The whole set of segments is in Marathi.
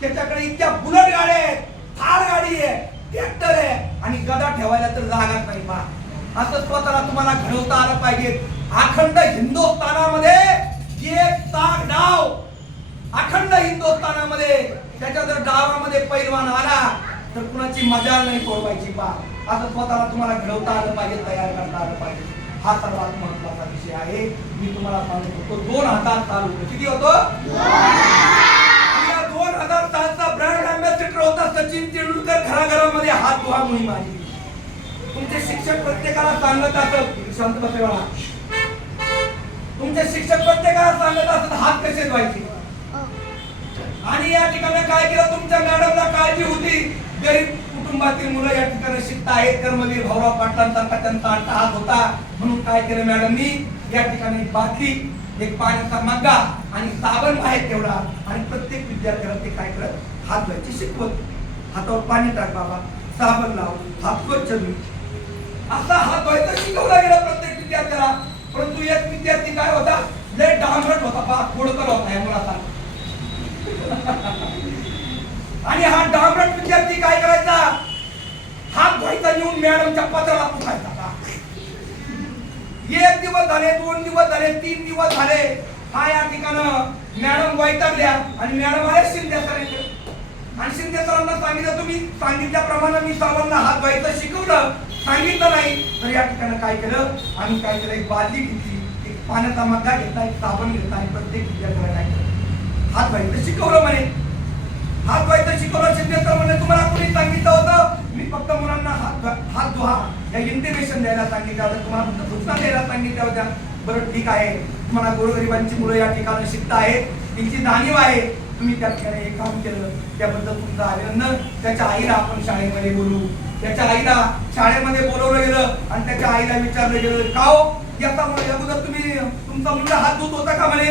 त्याच्याकडे इतक्या बुलेट गाड्या आहेत, थार गाडी आहे, ट्रॅक्टर आहे आणि गदा ठेवायला तर जागाच नाही पहा. असं स्वतःला तुम्हाला घडवता आलं पाहिजे. अखंड हिंदुस्थानामध्ये एक ताक डाव, अखंड हिंदुस्थानामध्ये त्याच्या जर डावामध्ये पैलवान आला तर कुणाची मजा नाही सोडवायची पहा. असं स्वतःला तुम्हाला घडवता आलं पाहिजे, तयार करता आलं पाहिजे. हा सर्वात महत्वाचा विषय आहे. मी तुम्हाला सांगतो 2000 साल होतो. किती होतो? 2000 सालचा ब्रँड अँबॅसेडर होता सचिन तेंडुलकर. घराघरामध्ये हात धुवा मोहीम आली. तुमचे शिक्षक प्रत्येकाला सांगत असत, शांत बसा, तुमचे शिक्षक प्रत्येकाला सांगत असत हात कसे धुवायचे. आणि या ठिकाणी काय केलं, तुमच्या मॅडमला काळजी होती गरीब कुटुंबातील मुलं या ठिकाणी शिकता आहेत. कर्मवीर भाऊराव पाटलांसारखा त्यांचा अट्टहास होता. म्हणून काय केलं मॅडमनी, या ठिकाणी बाटली, एक पाण्याचा मग्गा आणि साबण बाहेर ठेवला आणि प्रत्येक विद्यार्थ्याला ते काय करत, हात धुवायची शिकवत. हातावर पाणी टाक बाबा, साबण लाव, हात स्वच्छ धुव, असा हात धुवायचा शिकवला गेला प्रत्येक विद्यार्थ्याला. परंतु एक विद्यार्थी काय होता, लय डांबरट होता पहा, खोडकर होता या मुलाचा. आणि हा डांबरट विद्यार्थी काय करायचा, हात धुवायचा नेऊन मॅडमच्या पत्राला पुसायचा. एक दिवस झाले, 2 दिवस झाले, 3 दिवस झाले, हा या ठिकाणं मॅडम वैतागल्या आणि मॅडम आले शिंदे सरांकडे. आणि शिंदे सरांना सांगितलं, तुम्ही सांगितल्याप्रमाणे मी सर्वांना हात धुवायचं शिकवलं, सांगितलं नाही. तर या ठिकाणी काय केलं, आम्ही काय केलं, एक बादली घेतली, एक पाण्याचा मग्गा घेतला, एक साबण घेतला आणि प्रत्येक विद्यार्थ्याला काय केलं, हात धुवायचं शिकवलं. म्हणे हात धुवायचं शिकवलं. शिंदे सर म्हणे तुम्हाला कोणी सांगितलं होतं, मी फक्त मुलांना हात धुवा या इंटिमेशन द्यायला सांगितलं होतं, तुम्हाला फक्त सूचना द्यायला सांगितल्या होत्या. बरं ठीक आहे, तुम्हाला गोरगरिबांची मुलं या ठिकाणी शिकता आहेत, त्यांची जाणीव आहे, तुम्ही त्या ठिकाणी हे काम केलं त्याबद्दल तुमचं अभिनंदन. त्याच्या आईला आपण शाळेमध्ये बोलू. त्याच्या आईला शाळेमध्ये बोलवलं गेलं आणि त्याच्या आईला विचारलं गेलं, का हो याचा अगोदर तुम्ही तुमचा मुलगा हात धुत होता का. म्हणे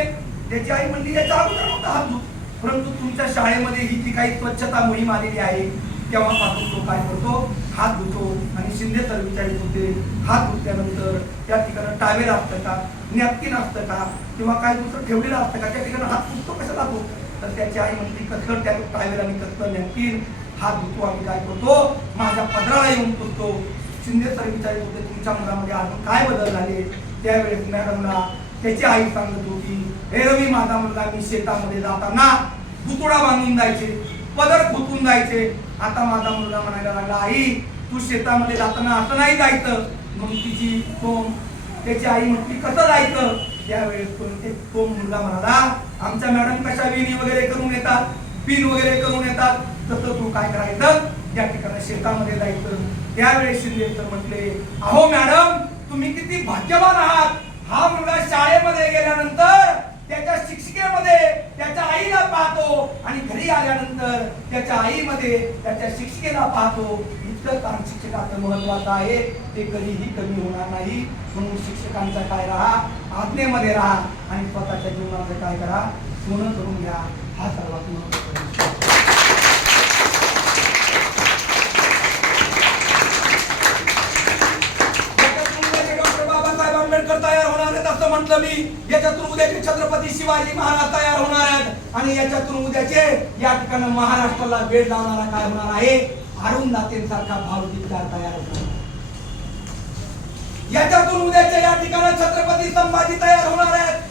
त्याची आई म्हणली याच्या अगोदर नव्हता हात धुत, परंतु तुमच्या शाळेमध्ये ही जी काही स्वच्छता मोहीम आलेली आहे तेव्हापासून तो काय करतो, हात धुतो. आणि शिंदे सर विचारित होते, हात धुतल्यानंतर त्या ठिकाणी टावेल असतं का, नॅपकिन असतं का, किंवा काय दुसरं ठेवलेलं असतं का, त्या ठिकाणी हात धुतो कशाला धुतो. तर त्याची आई म्हणते कसलं त्या टावेल आणि कसलं नॅपकिन, हात धुतो आम्ही काय करतो, माझ्या पदराला येऊन पुसतो. शिंदे सर विचारित होते तुमच्या मुलामध्ये अजून काय बदल झाले. त्यावेळेस मॅडमला त्याची आई सांगत होती, हे रवी माझा मुलगा मी शेतामध्ये जाताना बुतुडा बांधून जायचे, पदर फुटून जायचे. आता माझा मुलगा म्हणायला लागला, आई तू शेतामध्ये जाताना असं नाही जायचं. म्हणून तिची त्याची आई म्हटली कसं जायचं. त्यावेळेस तो मुलगा म्हणाला, आमच्या मॅडम कशा विणी वगैरे करून येतात, पिन वगैरे करून येतात, तसं तू काय करायचं, या ठिकाणी शेतामध्ये जायचं. त्यावेळेस शिंदे सर म्हटले, अहो मॅडम तुम्ही किती भाग्यवान आहात. हा मुलगा शाळेमध्ये गेल्यानंतर त्याच्या शिक्षिकेमध्ये त्याच्या आईला पाहतो आणि घरी आल्यानंतर त्याच्या आईमध्ये त्याच्या शिक्षिकेला पाहतो. इतकं काम शिक्षकाचं महत्वाचं आहे, ते कधीही कमी होणार नाही. म्हणून शिक्षकांचा काय राहा, आज्ञेमध्ये राहा आणि स्वतःच्या जीवनाचं काय करा, सोनं करून घ्या. हा सर्वात महत्वाचा. तयार होणार आहेत असं म्हटलं मी. याच्यातून उद्याचे छत्रपती शिवाजी महाराज तयार होणार आहेत आणि याच्यातून उद्याचे या ठिकाणी महाराष्ट्राला वेळ लावणारा काय होणार आहे, अरुंधतींसारखा भावगीतकार तयार होणार. याच्यातून उद्याचे या ठिकाणी छत्रपती संभाजी तयार होणार आहेत.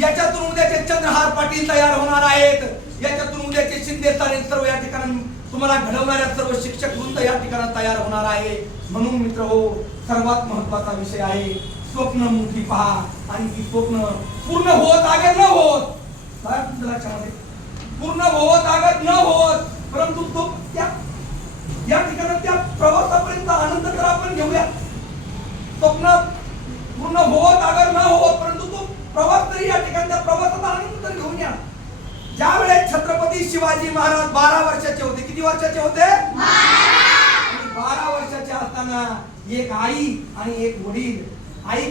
याच्यातून उद्याचे चंद्रहार पाटील तयार होणार आहेत. याच्यातून उद्याचे शिंदे सारे सर्व या ठिकाणी तुम्हाला घडवणाऱ्या सर्व शिक्षक वृंद या ठिकाणी तयार होणार आहे. म्हणून मित्र हो, सर्वात महत्वाचा विषय आहे, स्वप्न मोठी पहा आणि ती स्वप्न पूर्ण होत अगर न होत, काय तुमच्या लक्षामध्ये, पूर्ण होत अगर न होत, परंतु तो त्या या ठिकाणी त्या प्रवासापर्यंत आनंद तर आपण घेऊया. स्वप्न पूर्ण होत अगर न होत, परंतु तो प्रवास तरी या ठिकाणी त्या प्रवासाचा आनंद तर घेऊन या. ज्या वेळेस छत्रपती शिवाजी महाराज 12 वर्षाचे होते, किती वर्षाचे होते, 12 वर्षाचे असताना एक आई आणि एक वडील, आई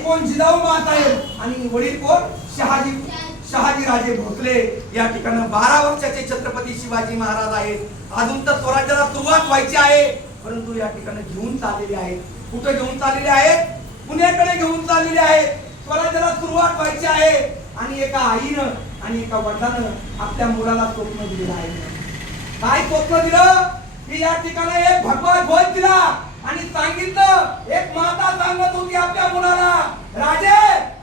कोण जिजाऊ माँसाहेब आणि वडील कोण शहाजी राजे भोसले या ठिकाणी 12 वर्षाचे छत्रपती शिवाजी महाराज आहेत. अजून तर स्वराज्याला सुरुवात व्हायची आहे, परंतु या ठिकाणी घेऊन चाललेले आहेत. कुठे घेऊन चाललेले आहेत, पुण्याकडे घेऊन चाललेले आहेत. स्वराज्याला सुरुवात व्हायची आहे आणि एका आईनं आणि एका वडिलानं आपल्या मुलाला स्वप्न दिलेलं आहे. काय स्वप्न दिलं की या ठिकाणी एक भगवा ध्वज दिला आणि सांगितलं, एक माता सांगत होती आपल्या मुलाला, राजे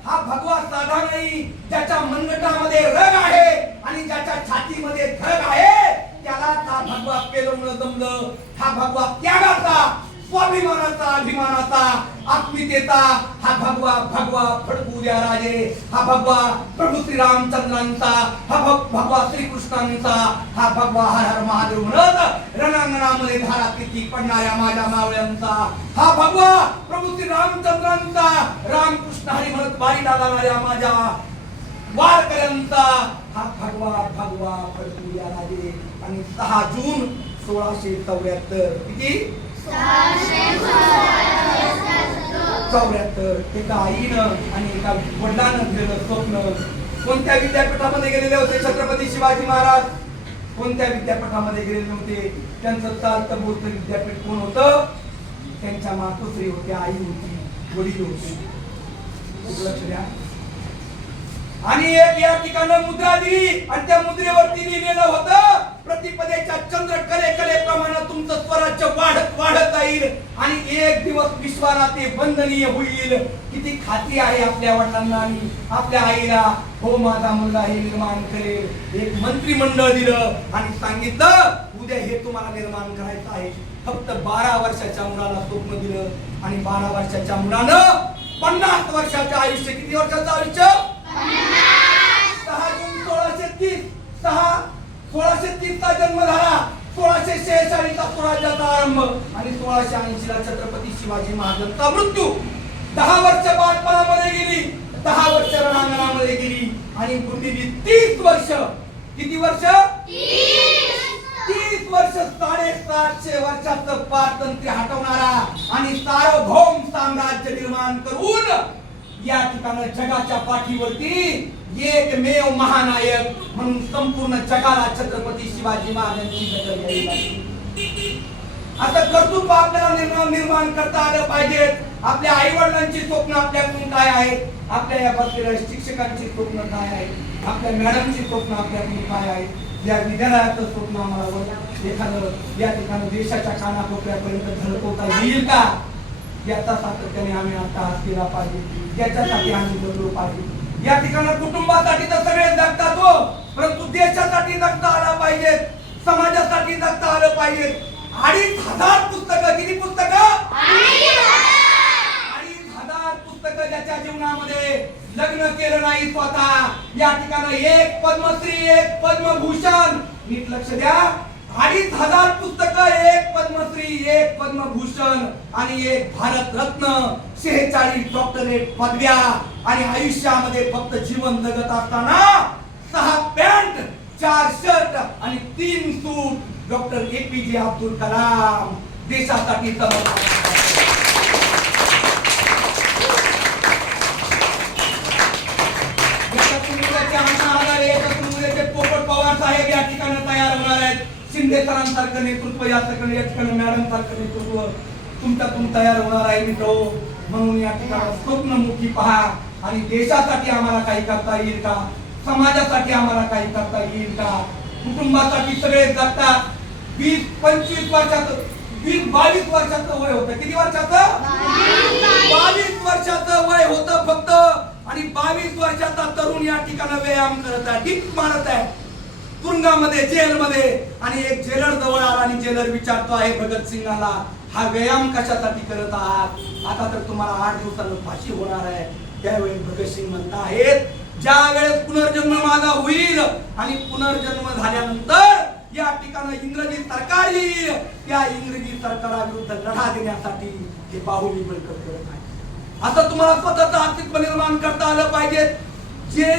हा भगवा साधा नाही, ज्याच्या मनगटामध्ये रग आहे आणि ज्याच्या छातीमध्ये धग आहे त्याला हा भगवा पेलवणं जमलं. हा भगवा त्यागाचा, स्वाभिमानाचा, अभिमानाचा, आत्मीयतेचा हा भगवा भगवा फडकू द्या राजे. हा भगवा प्रभू श्री रामचंद्रांचा, हा भगवा श्रीकृष्णांचा, हा भगवा हर हर महादेव म्हणत रणांगणामध्ये धारा किती पडणाऱ्या माझ्या मावळ्यांचा, हा भगवा प्रभू श्री रामचंद्रांचा, रामकृष्ण हरी म्हणत वारीला जाणाऱ्या माझ्या वारकऱ्यांचा, हा भगवा भगवा फडकू द्या राजे. आणि 6 जून 1674 किती 674 एका आईनं आणि एका वडिलानं दिलेलं स्वप्न. कोणत्या विद्यापीठामध्ये गेलेले होते छत्रपती शिवाजी महाराज? कोणत्या विद्यापीठामध्ये गेलेले होते? त्यांचं चालतं बोलतं विद्यापीठ कोण होतं? त्यांच्या मातोश्री होत्या, आई होती, वडील होते. लक्ष द्या. आणि एक या ठिकाणी मुद्रा दिली आणि त्या मुद्रेवरती लिहिलेलं होतं, प्रतिपदेच्या चंद्रकलेप्रमाणे तुमचं स्वराज्य वाढत वाढत जाईल आणि एक दिवस विश्वाला ते वंदनीय होईल. किती खात्री आहे आपल्या वडिलांना आणि आपल्या आईला, हो माझा मुलगा हे निर्माण करेल. एक मंत्रिमंडळ दिलं आणि सांगितलं, उद्या हे तुम्हाला निर्माण करायचं आहे. फक्त 12 वर्षाच्या मुलाला स्वप्न दिलं आणि 12 वर्षाच्या मुलानं 50 वर्षाचं आयुष्य. किती वर्षाचं आयुष्य? 6 जून 1630 चा जन्म झाला. 1646 चा स्वराज्याचा आरंभ आणि 1680 ला छत्रपती शिवाजी महाराजांचा मृत्यू. 10 वर्ष बालपणामध्ये गेली, 10 वर्ष रणांगणामध्ये गेली आणि गुरुदेवी 30 वर्ष. किती वर्ष? 30 वर्ष 750 वर्षाचं पारतंत्र्य हटवणारा आणि सार्वभौम साम्राज्य निर्माण करून या ठिकाणी जगाच्या पाठीवरती एकमेव महानायक म्हणून संपूर्ण जगाला छत्रपती शिवाजी महाराजांची नजर घ्यावी लागली. आता कर्तृत्व आपल्याला निर्माण करता आलं पाहिजे. आपल्या आई वडिलांची स्वप्न आपल्याकडून काय आहेत? आपल्या या बसलेल्या शिक्षकांची स्वप्न काय आहेत? आपल्या मॅडमची स्वप्न आपल्याकडून काय आहेत? या विद्यालयाचं स्वप्न आम्हाला एखादं या ठिकाणी देशाच्या कानाकोपऱ्यापर्यंत झळकवता येईल का? याचा सातत्याने आम्ही आता केला पाहिजे. याच्यासाठी आम्ही जगलो पाहिजे. या ठिकाणी कुटुंबासाठी तर सगळे जगतात हो, परंतु देशासाठी जगता आला पाहिजे, समाजासाठी जगता आलं पाहिजे. 2500 पुस्तकं. किती पुस्तकं? 2500 पुस्तकं. ज्याच्या जीवनामध्ये लग्न केलं नाही स्वतः, या ठिकाणी एक पद्मश्री, एक पद्मभूषण. नीट लक्ष द्या. 2500 पुस्तकं, एक पद्मश्री, एक पद्मभूषण आणि एक भारत रत्न, 46 डॉक्टरेट पदव्या आणि आयुष्यामध्ये फक्त जीवन जगत असताना 6 पॅन्ट, 4 शर्ट आणि 3 सूट. डॉक्टर APJ अब्दुल कलाम देशासाठी पोपट पवार साहेब या ठिकाणी तयार होणार आहेत. शिंदे सरांसारखं नेतृत्व या ठिकाणी मॅडम सारखं नेतृत्व तुमच्यातून तयार होणार आहे मित्र. म्हणून या ठिकाणी स्वप्नमुखी पहा आणि देशासाठी आम्हाला काही करता येईल का? समाजासाठी आम्हाला काही करता येईल का? कुटुंबासाठी सगळे जगतात. 20-25 वर्षाचं 22 वर्षाचं वय होतं. किती वर्षाचं? 22 वर्षाचं वय होतं फक्त. आणि 22 वर्षाचा तरुण या ठिकाणी व्यायाम करत आहे, टिप मारत आहे तुरुंगामध्ये, जेलमध्ये. आणि एक जेलर जवळ आला आणि जेलर विचारतो आहे भगतसिंगला, हा व्यायाम कशासाठी करत आहात? आता तर तुम्हाला 8 दिवसांनी फाशी होणार आहे. त्यावेळी भगतसिंग म्हणत आहेत, ज्या वेळेस पुनर्जन्म माझा होईल आणि पुनर्जन्म झाल्यानंतर या ठिकाणी इंग्रजी सरकार येईल, त्या इंग्रजी सरकाराविरुद्ध लढा देण्यासाठी हे बाहुली बळकट करत आहे. आता तुम्हाला स्वतःचं अस्तित्व निर्माण करता आलं पाहिजे. जे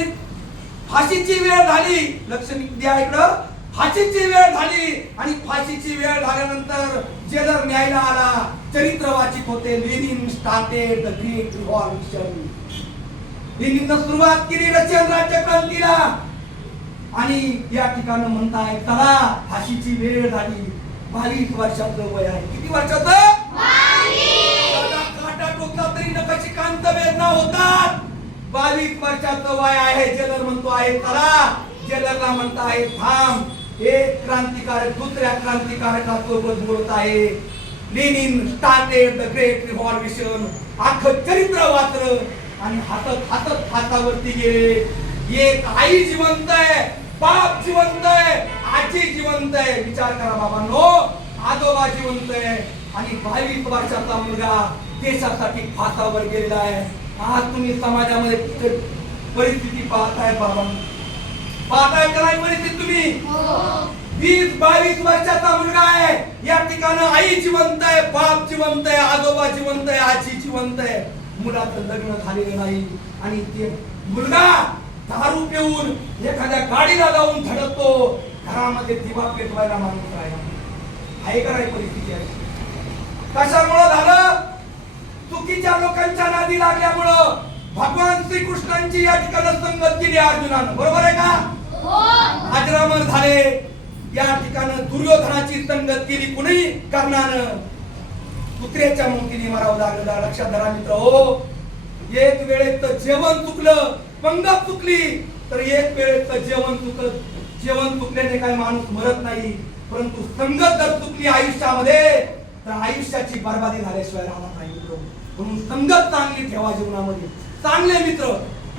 फाशीची वेळ झाली, लक्ष द्या इकडं, फाशीची वेळ झाली आणि फाशीची वेळ झाल्यानंतर जेलर न्यायला आला. चरित्र वाचित होते. Lenin started the great revolution. लेनिननं सुरुवात केली रशियन राज्यक्रांतीला आणि या ठिकाणी म्हणताय चला फाशीची वेळ झाली. 22 वर्षाचं वय आहे. किती वर्षाचं? 22. काटा टोकला तरी नकाशी कांत वेदना होतात. 22 वर्षाचं वय आहे. जेलर म्हणतो आहे चला, जेलरला म्हणता आहे थांब. एक क्रांतिकारक दुसऱ्या क्रांतिकारकासोबत बोलत आहे. Lenin started the great revolution. अख्खं चरित्र वाचलं आणि हातत हातत हातावरती गेले. एक आई जिवंत आहे, बाप जिवंत आहे, आजी जिवंत आहे. विचार करा बाबांनो, आजोबा जिवंत आहे आणि 22 वर्षाचा मुलगा देशासाठी फासावर गेलेला आहे. आज तुम्ही समाजामध्ये परिस्थिती पाहताय बाबांनो, पाहताय का नाही परिस्थिती तुम्ही? 20-22 वर्षाचा मुलगा आहे. या ठिकाणी आई जिवंत आहे, बाप जिवंत आहे, आजोबा जिवंत आहे, आजी जिवंत आहे. मुलाचं लग्न झालेलं नाही आणि ते मुलगा दारू पिऊन एखाद्या गाडीला जाऊन धडकतो. घरामध्ये दिवा पेटवायला माणूस राहिला आहे का नाही परिस्थिती आहे? कशामुळे झालं? चुकीच्या लोकांच्या नादी लागल्यामुळं. भगवान श्रीकृष्णांची या ठिकाणी संगत केली अर्जुनानं, बरोबर आहे का? अजरामर झाले. या ठिकाणी दुर्योधनाची संगत केली कुणी? कर्णानं. कुत्र्याच्या मुंगीने मारावं लागलं. लक्षात धरा मित्र हो, एक वेळेत जेवण चुकलं, पंगत चुकली तर एक वेळेत जेवण चुकल्याने काय माणूस मरत नाही, परंतु संगत जर चुकली आयुष्यामध्ये तर आयुष्याची बर्बादी झाल्याशिवाय राहणार नाही मित्र. म्हणून संगत चांगली ठेवा जीवनामध्ये. चांगले मित्र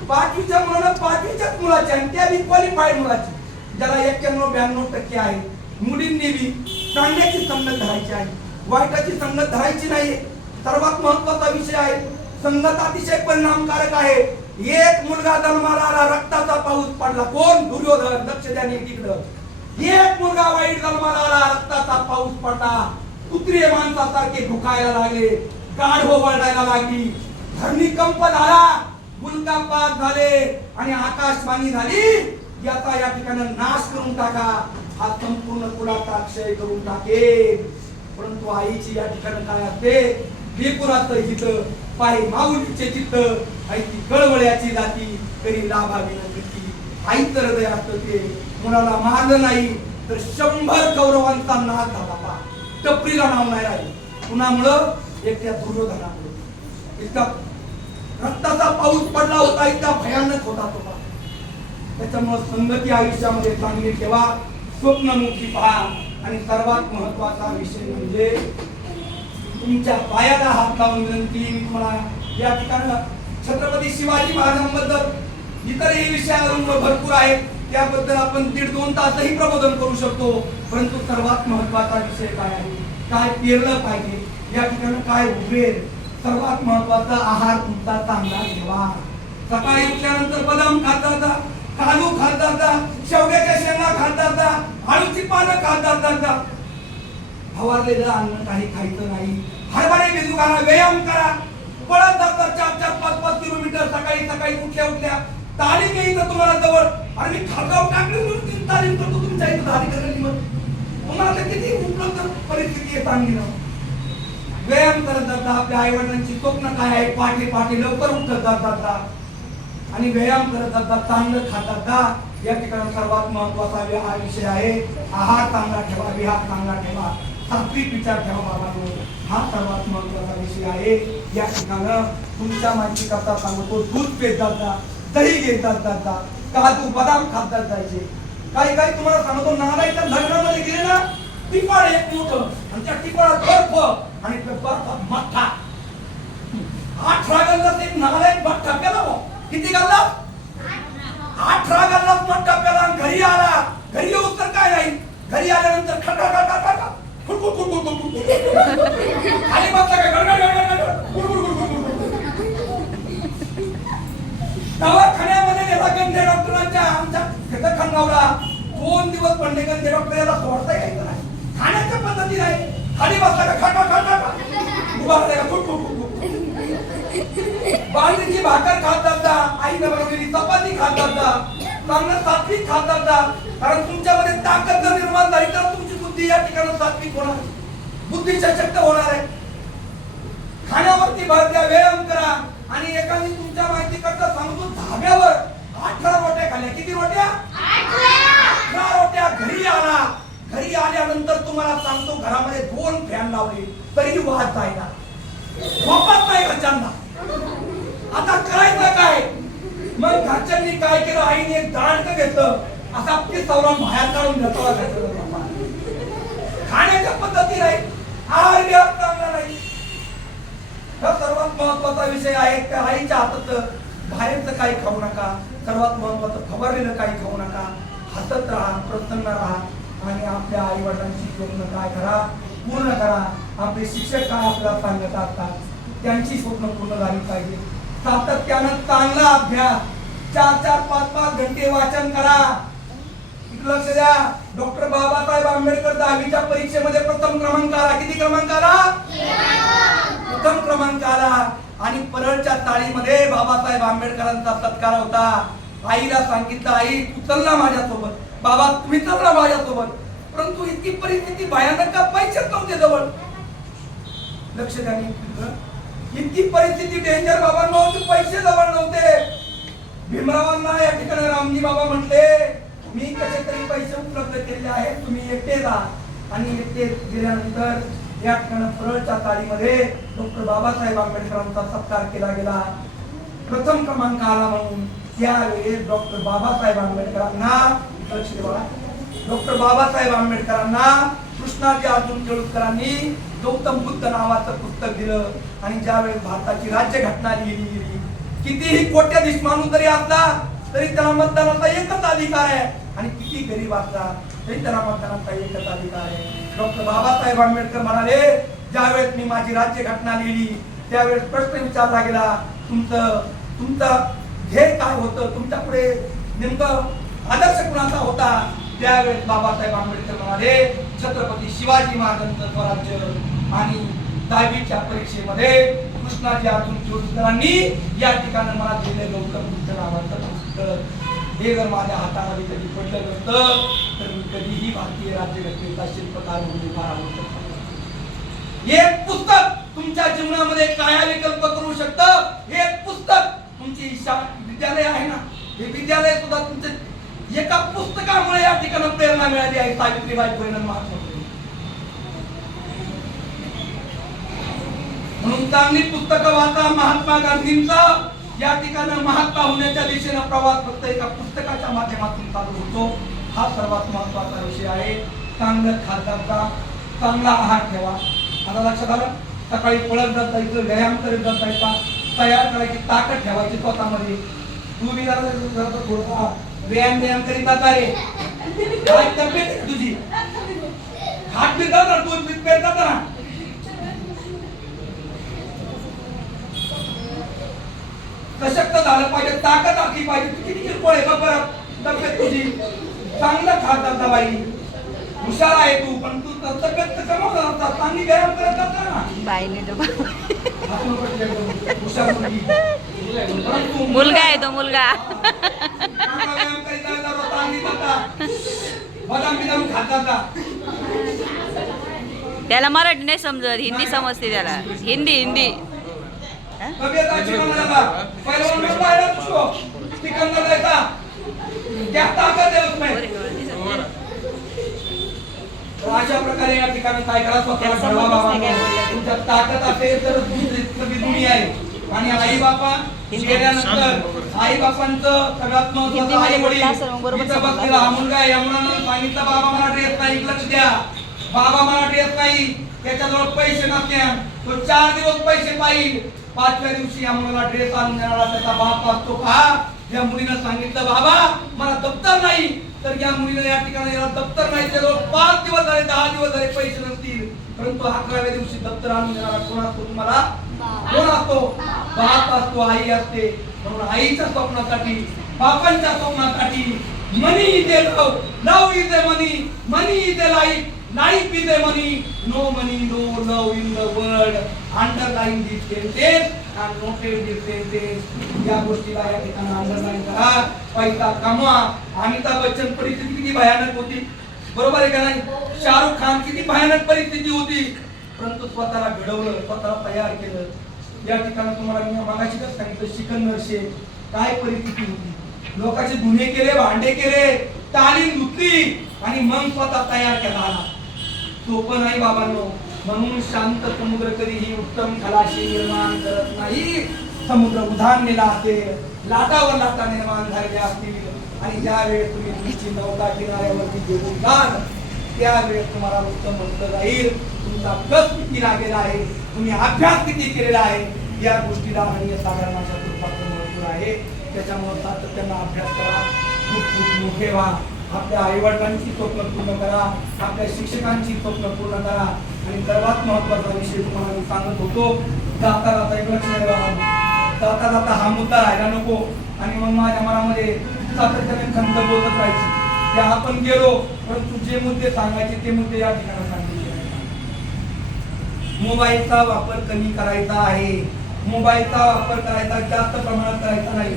5वीच्या मुलाला 5वीच्याच मुलाची आणि त्या बी क्वालिफाईड मुलाची, ज्याला 91-92% आहे. मुलींनी बी चांगल्याची संगत धरायची आहे, वाईटाची संगत धरायची नाही. सर्वात महत्वाचा विषय आहे. संगत अतिशय परिणामकारक आहे. एक मुलगा जन्माला आला, रक्ताचा पाऊस पडला. कोण? दुर्योधन. लक्ष द्या नीतीकडं. एक मुलगा वाईट जन्माला आला, रक्ताचा पाऊस पडला. कुत्रे माणसासारखे भुकायला लागले, गाढव वळडायला लागली, धरणीकंप झाला, उल्कापात झाले आणि आकाशवाणी झाली, याचा या ठिकाणी नाश करून टाका, हा संपूर्ण कुलाचा क्षय करून टाकेल. परंतु आईची या ठिकाणी काय असते? लेकुराचं हित, पाय माऊलीचे चित्त, आई ती कळवळ्याची जाती, तरी लाभावी नव्हती. आईचं हृदय असतं ते. मुलाला मारलं नाही तर 100 कौरवांचा नाश झाला. टपरीला नाव नाही राहिलं. कुणामुळं? एकट्या दुर्योधनामुळे. इतका रक्ताचा पाऊस पडला होता, इतका भयानक होता तो. त्याच्यामुळे संगती आयुष्यामध्ये चांगली ठेवा, स्वप्नमुखी पहा आणि सर्वात महत्वाचा विषय म्हणजे तुमच्या पायाला हात लावून विनंती तुम्हाला. या ठिकाणी छत्रपती शिवाजी महाराजांबद्दल इतरही विषयावरून भरपूर आहेत, त्याबद्दल आपण 1.5-2 तासही प्रबोधन करू शकतो. परंतु सर्वात महत्वाचा विषय काय आहे? काय पेरलं पाहिजे, या ठिकाणी काय उगवेल. सर्वात महत्वाचा आहार तुमचा चांगला ठेवा. सकाळी उठल्यानंतर बदाम खाता जा, काजू खाता जा, शेवग्याच्या शेंगा खाता जा, आळूची पानं खाता जा. फवारलेलं अन्न काही खायचं नाही. हरभरे भिजू घाला, व्यायाम करा, पळत जाता 4-5 किलोमीटर सकाळी सकाळी उठल्या. तालीम येईल तुम्हाला जवळ. आणि मी खागाव टाकली म्हणून तालीम करतो तुमच्या इथं धाडी करायला. तुम्हाला तर किती उपलब्ध परिस्थिती आहे चांगली ना. व्यायाम करत जाता. आपल्या आई वडिलांची स्वप्न काय आहे? पाठी लवकर उठत जाता आणि व्यायाम करत जाता, चांगलं खातात का. या ठिकाणी सर्वात महत्वाचा हा विषय आहे. आहार चांगला ठेवा, विहार चांगला ठेवा, सात्विक विचार ठेवा बाबांनो. हा सर्वात महत्वाचा विषय आहे. या ठिकाणी तुमच्या माहिती करता सांगतो, दूध पेत जाता, दही घेतात जाता, काजू बदाम खातात जायचे. काही तुम्हाला सांगतो, नारायणच्या लग्नामध्ये गेले ना, टिपाळ एक मोठं आणि त्या टिपाळात बर्फ आणि बर्फात मठ्ठा. 18 गल्लात एक नारायण मठ्ठा पेला. किती गल्लात? 18 गल्लात मठ्ठा पेला. घरी आला, घरी येऊन तर काय नाही, घरी आल्यानंतर खटा खाली बसला दवाखान्यामध्ये गेला. गंधे डॉक्टरांच्या आमच्या तिथं खंगावला. 2 दिवस पडले. गंधे डॉक्टर याला सोडता यायचं नाही, खाण्याच्या पद्धती नाही. खाली बसला का खटा उभा बाजरीची भाकर खात जाता, आईने बनवलेली चपाती खात जाता, चांगलं सात्विक खात जाता. कारण तुमच्यामध्ये ताकद जर निर्माण झाली तर तुमची बुद्धी या ठिकाणी सात्विक होणार, बुद्धीच्या चक्क होणार आहे. खाण्यावरती भर द्या, व्यायाम करा. आणि एकाने तुमच्या माहिती करता सांगतो, धाब्यावर 18 रोट्या खाल्ल्या. किती रोट्या? 18 रोट्या. घरी आल्यानंतर तुम्हाला सांगतो, घरामध्ये 2 फॅन लावले तरी वाद जायला, झोपत नाही घरच्यांना. आता करायचं काय? मग घरच्यांनी काय केलं, आईने एक दांड घेतलं, असा पिस्तवला बाहेर काढून घेतला. खाण्याच्या पद्धती नाही, आहार विहार चांगला नाही. हा सर्वात महत्वाचा विषय आहे. त्या आईच्या हातात बाहेरचं काही खाऊ नका, सर्वात महत्वाचं फवारलेलं काही खाऊ नका. हसत राहा, प्रसन्न राहा आणि आपल्या आई वडिलांची स्वप्न काय करा, पूर्ण करा. आपले शिक्षक काय आपल्याला सांगत असतात त्यांची स्वप्न पूर्ण झाली पाहिजे. सातत्यानं चांगला अभ्यास, 4-4, 5-5 घंटे वाचन करा. लक्ष द्या, डॉक्टर बाबासाहेब आंबेडकर 10वीच्या परीक्षेमध्ये प्रथम क्रमांक आला. किती क्रमांक आला? प्रथम क्रमांक आला. आणि परळच्या चाळीमध्ये बाबासाहेब आंबेडकरांचा सत्कार होता. आईला सांगितलं, आई तू चल ना माझ्यासोबत, बाबा तुम्ही चल ना माझ्यासोबत. परंतु इतकी परिस्थिती भयानक का, पैसेच नव्हते जवळ. लक्ष द्या, इतकी परिस्थिती डेंजर बाबांना होती, पैसे जवळ नव्हते. भीमरावांना या ठिकाणी रामजी बाबा म्हटले, मी कसे तरी पैसे उपलब्ध केले आहेत, तुम्ही एकटे जा. आणि एकटे गेल्यानंतर या ठिकाणी परळच्या चाळीमध्ये डॉक्टर बाबासाहेब आंबेडकरांचा सत्कार केला गेला. प्रथम क्रमांक आला म्हणून त्यावेळेस डॉक्टर बाबासाहेब आंबेडकरांना, लक्ष द्या, डॉक्टर बाबासाहेब आंबेडकरांना कृष्णाजी अर्जुन केळुसकरांनी गौतम बुद्ध नावाचं पुस्तक दिलं. आणि ज्यावेळेस भारताची राज्यघटना लिहिली गेली, कितीही कोट्याधीश माणूस जरी असला तरी त्याला मतदानाचा एकच अधिकार आहे. आणि किती गरीब असला तरी त्याला मतदानाचा एकच अधिकार आहे. डॉक्टर बाबासाहेब आंबेडकर म्हणाले, ज्यावेळेस मी माझी राज्यघटना लिहिली त्यावेळेस प्रश्न विचारला गेला, तुमचं ध्येय काय होतं, तुमच्या पुढे नेमकं आदर्श कुणाचा होता. त्यावेळेस बाबासाहेब आंबेडकर म्हणाले, छत्रपती शिवाजी महाराजांचं स्वराज्य. आणि 10वीच्या परीक्षेमध्ये कृष्णाजी अर्जुन केळुसकरांनी या ठिकाणी मला दिले गौतम बुद्ध नावाचं पुस्तक. हे जर माझ्या हातामध्ये कधी पडलं नसतं तर मी कधीही भारतीय राज्यघटनेचा शिल्पकार म्हणून उभा राहू शकतो. हे पुस्तक तुमच्या जीवनामध्ये कायाविकल्प करू शकतं. हे पुस्तक तुमची विद्यालय आहे ना, हे विद्यालय सुद्धा तुमचे एका पुस्तकामुळे या ठिकाणी प्रेरणा मिळाली आहे. सावित्रीबाई फुले महात्मा फुले म्हणून चांगली पुस्तकं वाचा. महात्मा गांधींचा या ठिकाणी महात्मा होण्याच्या दिशेने प्रवास फक्त एका पुस्तकाच्या माध्यमातून चालू होतो. हा सर्वात महत्वाचा विषय आहे. चांगलं खाद्याचा चांगला आहार ठेवा. आता लक्षात आलं, सकाळी पळत जात जायचं, व्यायाम करत जात जायचा, तयार करायची ताकद ठेवायची स्वतःमध्ये. तू बी थोडा व्यायाम करीत जाता रे, काय तब्येत आहे तुझी, हात बी जाता, दूध बी पेट जाता ना. सशक्त झालं पाहिजे, ताकद आखली पाहिजे. तू किती किरकोळ आहे बरं तब्येत तुझी, चांगलं खात जाता बाई, हुशार आहे तू, पण तू तब्येत कमवत असता, चांगली व्यायाम करत असता ना. हुशार मुलगा आहे तो, मुलगा. व्यायाम करीत चांगली जाता, बदाम बिदाम खात जाता. त्याला मराठी नाही समजत, हिंदी समजते त्याला. हिंदी तब्येत अच्छी बनाना, पहलवान में पायला तुझको सिकंदर रहता, क्या ताकत है उसमें. अशा प्रकारे या ठिकाणी काय करा, स्वतःला घडवा बाबा. तुमच्या ताकद असेल तर दुनिया आहे. आणि आई बापा गेल्यानंतर आई बापांचं सगळ्यात महत्त्वाचं आई वडील. इथं बसलेला हा मुलगा आहे, या मुलानं सांगितलं बाबा मला ड्रेस नाही, लक्ष द्या, बाबा मला ड्रेस नाही, त्याच्याजवळ पैसे नसत्या, तो 4 दिवस पैसे पाहिजे. 5व्या दिवशी या मुलाला ड्रेस आणून देणारा त्याचा बाप असतो का. या मुलीनं सांगितलं बाबा मला दप्तर नाही, तर या मुलीनं या ठिकाणी याला दप्तर नाही, त्याजवळ 5 दिवस झाले, 10 दिवस झाले पैसे नसतील, परंतु 11व्या दिवशी दप्तर आणून देणारा कोण असतो तुम्हाला, कोण असतो, बाप असतो, आई असते. म्हणून आईच्या स्वप्नासाठी, बापांच्या स्वप्नासाठी money is a love, love is a money, money is a life, life is a money, no money no love in the world. Underline this sentence and noted this sentence. या गोष्टीला या ठिकाणी अंडरलाइन करा. पैसा कमवा. अमिताभ बच्चन परिस्थिती किती भयानक होती, बरोबर आहे का नाही. शाहरुख खान किती भयानक परिस्थिती होती, परंतु स्वतःला घडवलं, स्वतःला तयार केलं. या ठिकाणी तुम्हाला मी मागाशी कसं सांगितलं, सिकंदर शेख काय परिस्थिती होती, लोकांचे गुन्हे केले, भांडे केले, तालीम धुतली आणि मग स्वतः तयार केला. सोपं नाही बाबांनो. म्हणून शांत समुद्र कधीही उत्तम खलाशी निर्माण करत नाही. समुद्र उधाणलेला असेल, लाटावर लाटा निर्माण झालेल्या असतील आणि ज्यावेळेस तुम्ही तुमची नौका किनाऱ्यावरती घेऊन जाल त्यावेळेस तुम्हाला उत्तम म्हटलं जाईल तुमचा कस किती लागलेला आहे, तुम्ही अभ्यास किती केलेला आहे या गोष्टीला आणि साधारणाच्या स्वरूपाचं महत्व आहे. त्याच्यामुळे सातत्यानं अभ्यास करा, खूप मोठे व्हा, आपल्या आईवडिलांची स्वप्न पूर्ण करा, आपल्या शिक्षकांची स्वप्न पूर्ण करा. आणि सर्वात महत्वाचा विषय तुम्हाला मी सांगत होतो, जाता जाता एक लक्ष द्यावा, जाता जाता हा मुद्दा राहायला नको. आणि मग माझ्या मनामध्ये सातत्याने खंत बोलत राहायची की आपण गेलो परंतु जे मुद्दे सांगायचे ते मुद्दे या ठिकाणी सांगितले नाही. मोबाईलचा वापर कमी करायचा आहे, मोबाईलचा वापर करायचा जास्त प्रमाणात करायचा नाही.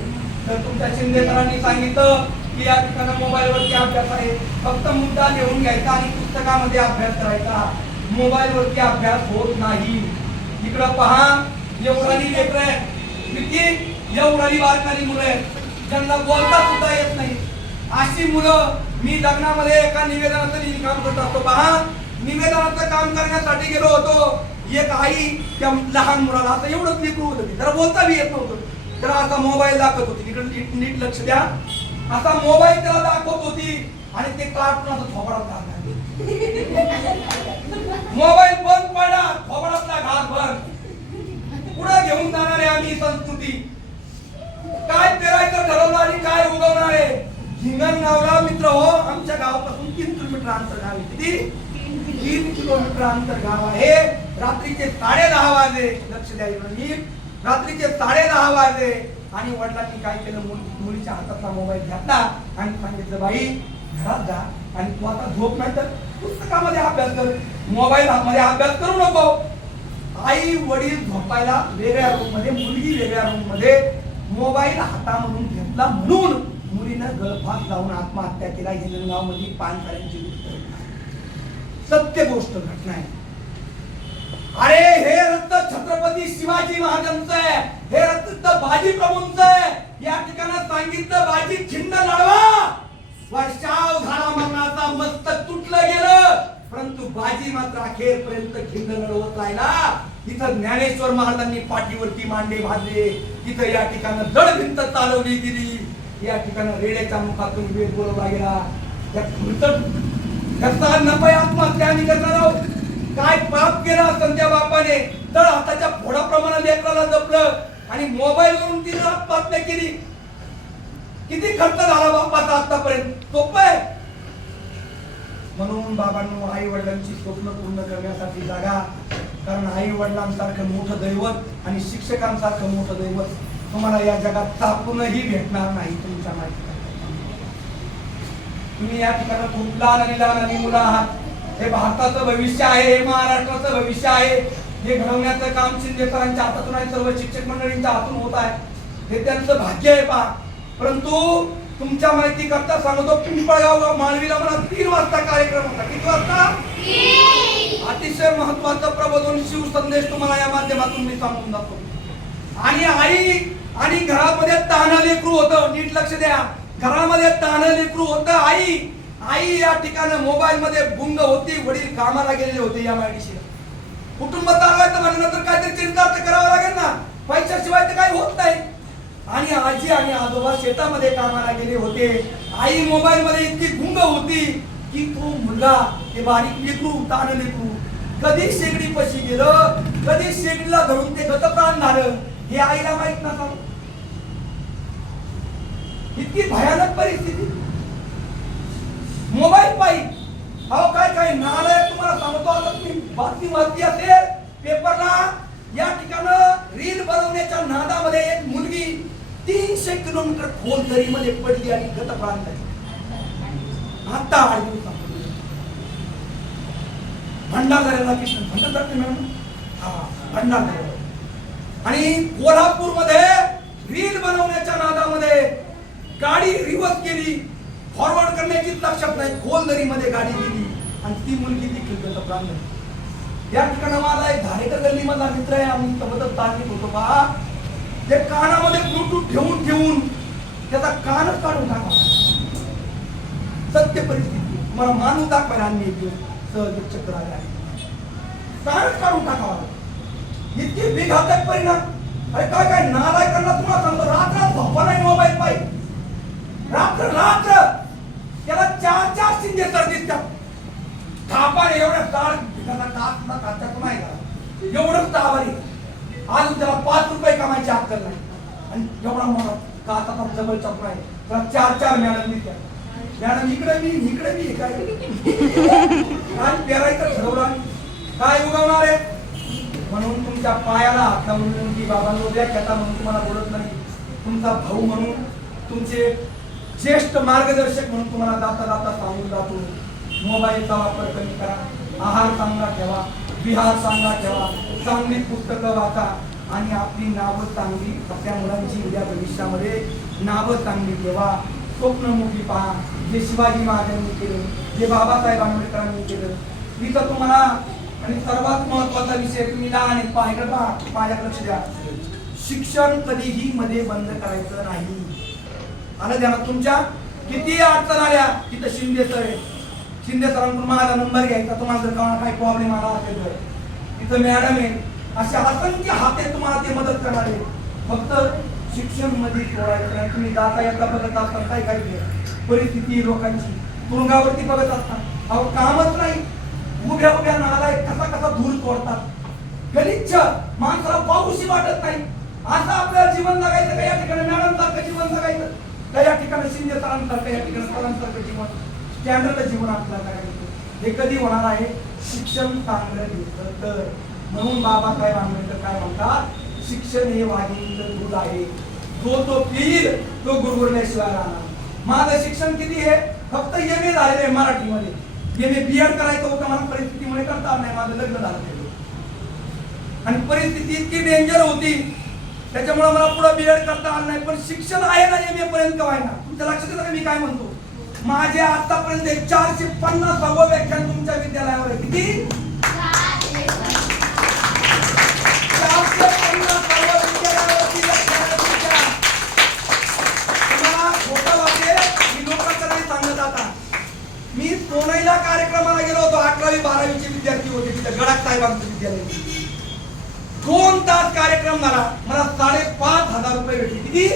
तर तुमच्या शिंदे सरांनी सांगितलं की या ठिकाणी मोबाईलवरती अभ्यास आहे, फक्त मुद्दा लिहून घ्यायचा आणि पुस्तकामध्ये अभ्यास करायचा, मोबाईलवरती अभ्यास होत नाही. इकडं पहा, एवढाली लेकरं आहेत, किती एवढाली बारकाली मुलं आहेत, ज्यांना बोलता सुद्धा येत नाही. अशी मुलं मी लग्नामध्ये एका निवेदनाचं काम करत असतो. पहा, निवेदनाचं काम करण्यासाठी गेलो होतो. एक आई त्या लहान मुलाला असं एवढंच लेकरू होतं, जरा बोलता बी येत नव्हतं, तर असा मोबाईल दाखवत होती, इकडे नीट लक्ष द्या, असा मोबाईल त्याला दाखवत होती आणि ते कार्टून थोबाडात घाल, मोबाईल बंद पडला, थोबाडातला घास बंद. पुढे घेऊन जाणारे आम्ही संस्कृती काय पेरायचं ठरवलं आणि काय उगवणार आहे. हिंगणगावला मित्र हो, आमच्या गावापासून 3 किलोमीटर अंतर गाव आहे. किती? 3 किलोमीटर अंतर गाव आहे. रात्रीचे 10:30 वाजले, लक्ष द्या नीट, रात्रीचे 10:30 वाजले आणि वडिलांनी काय केलं, मुलीच्या हातातला मोबाईल घेतला आणि सांगितलं, बाई घरात जा आणि तू आता झोप नाही तर पुस्तकामध्ये अभ्यास कर, मोबाईल मध्ये अभ्यास करू नको. आई वडील झोपायला वेगळ्या रूम मध्ये, मुलगी वेगळ्या रूम मध्ये, मोबाईल हातामधून घेतला म्हणून मुलीनं गळफास लावून आत्महत्या केला. हिंगणगाव मध्ये पानकऱ्यांची गोष्ट, सत्य गोष्ट घटना आहे. अरे हे रक्त छत्रपती शिवाजी महाराजांचं आहे, हे रक्त बाजी प्रभूंचं आहे. या ठिकाणी सांगितलं, बाजी खिंड लढवा, वर्षाव झाला मरणाचा, मस्तक तुटलं गेलं, परंतु बाजी मात्र अखेरपर्यंत खिंड लढवत राहिला. तिथं ज्ञानेश्वर महाराजांनी पाठीवरती मांडे भाजले, तिथं या ठिकाणी दड भिंत चालवली गेली, या ठिकाणी रेड्याच्या मुखातून वेग बोलवला गेला. आत्महत्या आम्ही करणार आहोत. काय पाप केला असं त्या बापाने, तर हाताच्या फोडाप्रमाणे लेकराला जपलं आणि मोबाईल वरून तिने आत्महत्या केली. किती खर्च झाला बापाचा आतापर्यंत, सोपं आहे. म्हणून बाबांनो, आई वडिलांची स्वप्न पूर्ण करण्यासाठी जागा, कारण आई वडिलांसारखं मोठं दैवत आणि शिक्षकांसारखं मोठं दैवत तुम्हाला या जगात तापूनही भेटणार नाही. तुमच्या माहिती तुम्ही या ठिकाणी खूप लहान आणि मुलं आहात. हे भारताचं भविष्य आहे, हे महाराष्ट्राचं भविष्य आहे. हे घडवण्याचं काम शिंदे सरांच्या हातातून आहे, सर्व शिक्षक मंडळींच्या हातून होत आहे. हे त्यांचं भाग्य आहे. पहा, परंतु तुमच्या माहिती करता सांगतो, पिंपळगाव माळवीला मला 3 वाजता कार्यक्रम होता. किती वाजता? अतिशय महत्वाचा प्रबोधन शिव संदेश तुम्हाला या माध्यमातून मी सांगून जातो. आणि आई आणि घरामध्ये तान्ह लेकरू होतं, नीट लक्ष द्या, घरामध्ये तान्ह लेकरू होतं. आई या ठिकाणी मोबाईल मध्ये गुंग होती, वडील कामाला गेलेले होते या माहितीशी. कुटुंब चालवायचं म्हणल्यानंतर काहीतरी चिंता करावं लागेल ना, पैशाशिवाय तर काही होत नाही. आणि आजी आणि आजोबा शेतामध्ये कामाला गेले होते. आई मोबाईल मध्ये इतकी गुंग होती की तो मुलगा, ते बारीक लेकरू, तान्ह लेकरू, कधी शेगडी पशी गेलं, कधी शेगडीला धरून ते गतप्राण झालं, हे आईला माहित नसावं. इतकी भयानक परिस्थिती मोबाईल पाहिजे. अहो काय नालायक, तुम्हाला सांगतो, आता तुम्ही बातमी वाचली असेल पेपरला, या ठिकाणी रील बनवण्याच्या नादामध्ये एक मुलगी 300 किलोमीटर खोल दरीमध्ये पडली आणि गतप्राण झाली. आता 8 दिवसापूर्वी भंडारदऱ्याला भंडारदऱ्याला आणि कोल्हापूरमध्ये रील बनवण्याच्या नादामध्ये गाडी रिवर्स केली, फॉरवर्ड करण्याची लक्षात नाही, खोल दरीमध्ये गाडी गेली आणि ती मुलगी देखील गतप्राण झाली. या ठिकाणी माझा एक धारेकर गल्ली मधला मित्र आहे, आम्ही सोबतच ताकीद होतो. पहा, ते कानामध्ये ब्लूटूथ ठेवून त्याचा कानच काढून टाका. सत्य परिस्थिती मला माणूस दाखवायला आणली एक दिवस सहज चक्र आले, कानच काढून टाकावा. इतके बेघातक परिणाम. अरे काय काय नालायकांना तुम्हाला सांगतो, रात्र झोपा नाही मोबाईल पाहिजे, रात्र रात्र त्याला 4 शिंदे सर दिसतात. थापाने एवढ्या ताळ काचात नाही का, एवढंच तावारी आज त्याला 5 रुपये कमायची अक्कल नाही, आणि एवढा मोठा काचा जबल चपला आहे, त्याला 4 मॅडम दिसतात. मॅडम इकडे मी काय काय पेरायचं ठरवलं आम्ही, काय उगवणार आहे म्हणून तुमच्या पायाला हात लावून की बाबांनो व्याख्याता म्हणून तुम्हाला बोलत नाही, तुमचा भाऊ म्हणून, तुमचे ज्येष्ठ मार्गदर्शक म्हणून तुम्हाला जाता जाता सांगून जातो, मोबाईलचा वापर कमी करा, आहार चांगला ठेवा, विहार चांगला ठेवा, चांगली पुस्तकं वाचा, आणि आपली नावं चांगली, आपल्या मुलांची उद्या भविष्यामध्ये नावं चांगली ठेवा, स्वप्न मोठी पहा, जे शिवाजी महाराजांनी केलं, जे बाबासाहेब आंबेडकरांनी केलं. मी तर तुम्हाला, आणि सर्वात महत्वाचा विषय तुम्ही लहान पाहिलं का, माझ्या लक्ष द्या, शिक्षण कधीही मध्ये बंद करायचं नाही. आलं द्या तुमच्या किती अडचण आल्या तिथं शिंदे सर आहे, शिंदे सरांकडून माझा नंबर घ्यायचा, तुम्हाला जर काही प्रॉब्लेम आला असेल तर तिथं मॅडम आहे, असे असंख्य हाते तुम्हाला ते मदत करणारे. फक्त शिक्षण मध्ये सोडायचं, तुम्ही जाता येता बघत असता काय काय परिस्थिती लोकांची, तुरुंगावरती बघत असतात, अहो कामच नाही, उभ्या उभ्या नाला कसा कसा धूर तोडतात, गलिच्छ माणसाला पाऊसही वाटत नाही, असं आपल्याला जीवन जगायचं का, या ठिकाणी मॅडम सारखं जीवन जगायचं का, या ठिकाणी शिंदे सरांसारखं, या ठिकाणी सरांसारखं जीवन, स्टँडर्ड जीवन आपल्याला जगायचं. हे कधी होणार आहे, शिक्षण चांगलं घेतलं तर. म्हणून बाबासाहेब आंबेडकर काय म्हणतात, शिक्षण हे वाघिणीचं दूध आहे, जो तो पिईल तो गुरगुरल्याशिवाय राहणार. माझं शिक्षण किती आहे, फक्त MA झालेलं आहे मराठीमध्ये, MA BEd करायचं होतं, मला परिस्थितीमुळे करता आलं नाही, माझं लग्न झालं आणि परिस्थिती इतकी डेंजर होती त्याच्यामुळे मला पुढे BEd करता आलं नाही. पण शिक्षण आहे ना MA पर्यंत का व्हायना, तुमच्या लक्षात येतं का मी काय म्हणतो, माझे आतापर्यंत 450 व्याख्यान तुमच्या विद्यालयावर आहे. किती? 450 विद्यालयावरती व्याख्यान तुमच्या. तुम्हाला खोटं वाटेल, मी लोकांचं नाही सांगत. आता मी सोनईला कार्यक्रमाला गेलो होतो, 11वी 12वीचे विद्यार्थी होते तिथे, गडाख साहेबांचं विद्यालय. 2 तास कार्यक्रम झाला, मला 5,500 रुपये भेटले. किती?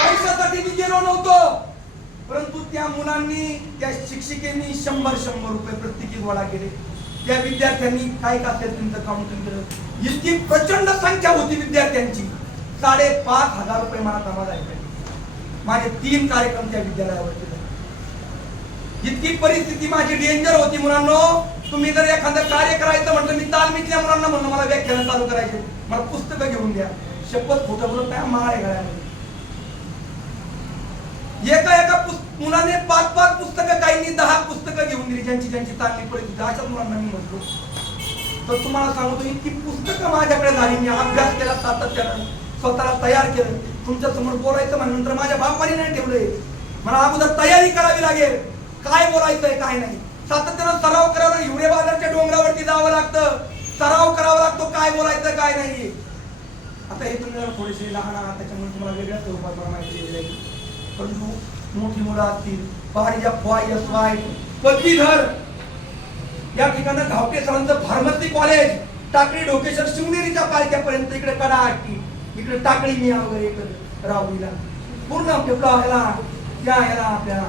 पैशासाठी मी गेलो नव्हतो, परंतु त्या मुलांनी, त्या शिक्षिकेनी 100 रुपये प्रत्येकी गोळा केले. त्या विद्यार्थ्यांनी काय असेल त्यांचं काउंटिंग केलं, इतकी प्रचंड संख्या होती विद्यार्थ्यांची, 5,500 रुपये मला जमा झाले. माझे 3 कार्यक्रम त्या विद्यालयावरती. इतकी परिस्थिती माझी डेंजर होती. मुलांनो, तुम्ही जर एखादं कार्य करायचं म्हटलं, मी तालमीतल्या मुलांना म्हणलं मला व्याख्यान चालू करायचे, मला पुस्तकं घेऊन द्या. शपथ खोटं बोलत नाही, माळ आहे गळ्यामध्ये. एका मुलाने 5 पुस्तकं, काहींनी 10 पुस्तकं घेऊन दिली, ज्यांची चांगली परिस्थिती. अशा मुलांना मी म्हटलो, तर तुम्हाला सांगतो इतकी पुस्तकं माझ्याकडे झाली, मी अभ्यास केला सातत्यानं, स्वतःला तयार केलं. तुमच्या समोर बोलायचं म्हणल्यानंतर माझ्या बापाने नाही ठेवलंय, मला अगोदर तयारी करावी लागेल, काय बोलायचंय काय नाही. सातत्यानं सराव करावा, हिवरे बाजारच्या डोंगरावरती जावं लागतं, सराव करावा लागतो, काय बोलायचं काय नाही. आता हे तुम्ही थोडेसे लहान आहात, त्याच्यामुळे तुम्हाला वेगळ्या स्वरूपात माहिती दिली. परंतु मोठी मुलं असतील, FY, पदवीधर, या ठिकाणी धावटे सरांचं फार्मसी कॉलेज, टाकळी ढोकेश्वर शिवनेरीच्या पालख्यापर्यंत, इकडे कडाहट्टी, इकडे टाकळी मिया वगैरे, इकडे राहुरीला, पूर्ण याला आपल्या